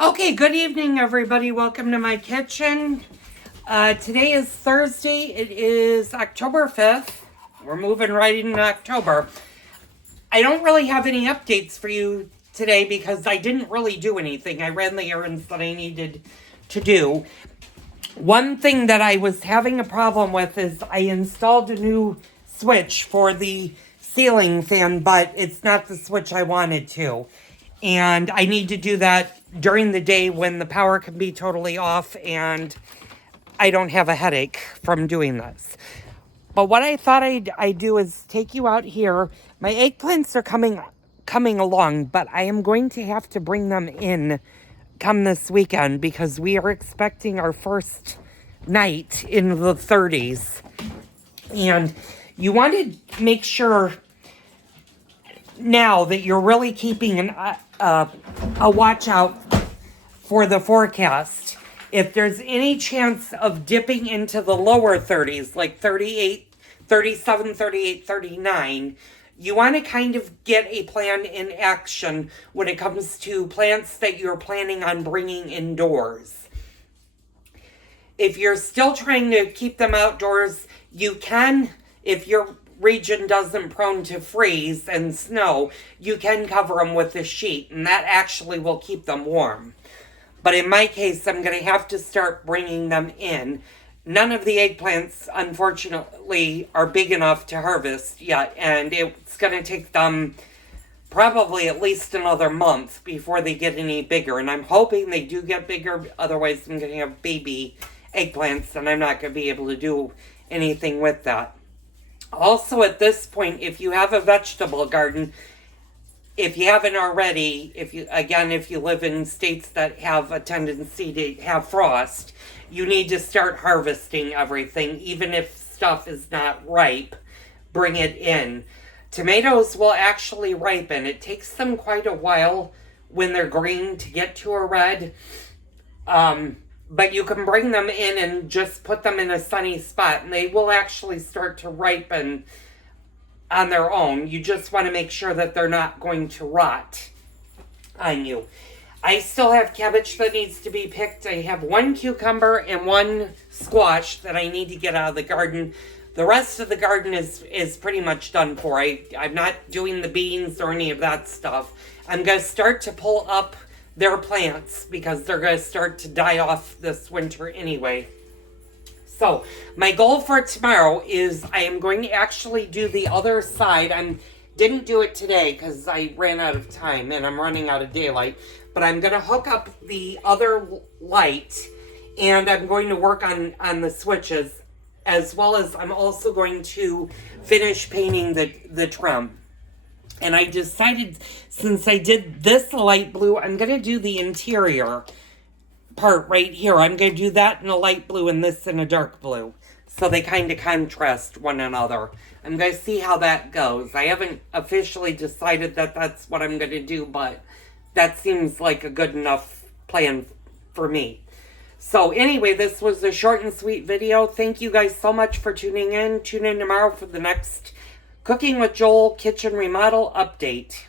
Okay, good evening, everybody. Welcome to my kitchen. Today is Thursday. It is October 5th. We're moving right into October. I don't really have any updates for you today because I didn't really do anything. I ran the errands that I needed to do. One thing that I was having a problem with is I installed a new switch for the ceiling fan, but it's not the switch I wanted to. And I need to do that during the day when the power can be totally off and I don't have a headache from doing this. But what I thought I'd do is take you out here. My eggplants are coming along, but I am going to have to bring them in come this weekend because we are expecting our first night in the 30s. And you want to make sure now that you're really keeping a watch out for the forecast. If there's any chance of dipping into the lower 30s, like 38, 37, 38, 39, you want to kind of get a plan in action when it comes to plants that you're planning on bringing indoors. If you're still trying to keep them outdoors, you can, if your region doesn't prone to freeze and snow, you can cover them with a sheet, and that actually will keep them warm. But in my case, I'm going to have to start bringing them in. None of the eggplants, unfortunately, are big enough to harvest yet, and it's going to take them probably at least another month before they get any bigger. And I'm hoping they do get bigger, otherwise I'm going to have baby eggplants, and I'm not going to be able to do anything with that. Also, at this point, if you have a vegetable garden, if you haven't already, if you live in states that have a tendency to have frost, you need to start harvesting everything, even if stuff is not ripe. Bring it in. Tomatoes will actually ripen. It takes them quite a while when they're green to get to a red. But you can bring them in and just put them in a sunny spot, and they will actually start to ripen on their own. You just want to make sure that they're not going to rot on you. I still have cabbage that needs to be picked. I have one cucumber and one squash that I need to get out of the garden. The rest of the garden is pretty much done for. I'm not doing the beans or any of that stuff. I'm going to start to pull up their plants because they're going to start to die off this winter anyway. So my goal for tomorrow is I am going to actually do the other side. I didn't do it today because I ran out of time and I'm running out of daylight. But I'm going to hook up the other light and I'm going to work on the switches, as well as I'm also going to finish painting the trim. And I decided, since I did this light blue, I'm going to do the interior part right here. I'm going to do that in a light blue and this in a dark blue. So they kind of contrast one another. I'm going to see how that goes. I haven't officially decided that that's what I'm going to do, but that seems like a good enough plan for me. So anyway, this was a short and sweet video. Thank you guys so much for tuning in. Tune in tomorrow for the next Cooking with Joel Kitchen Remodel update.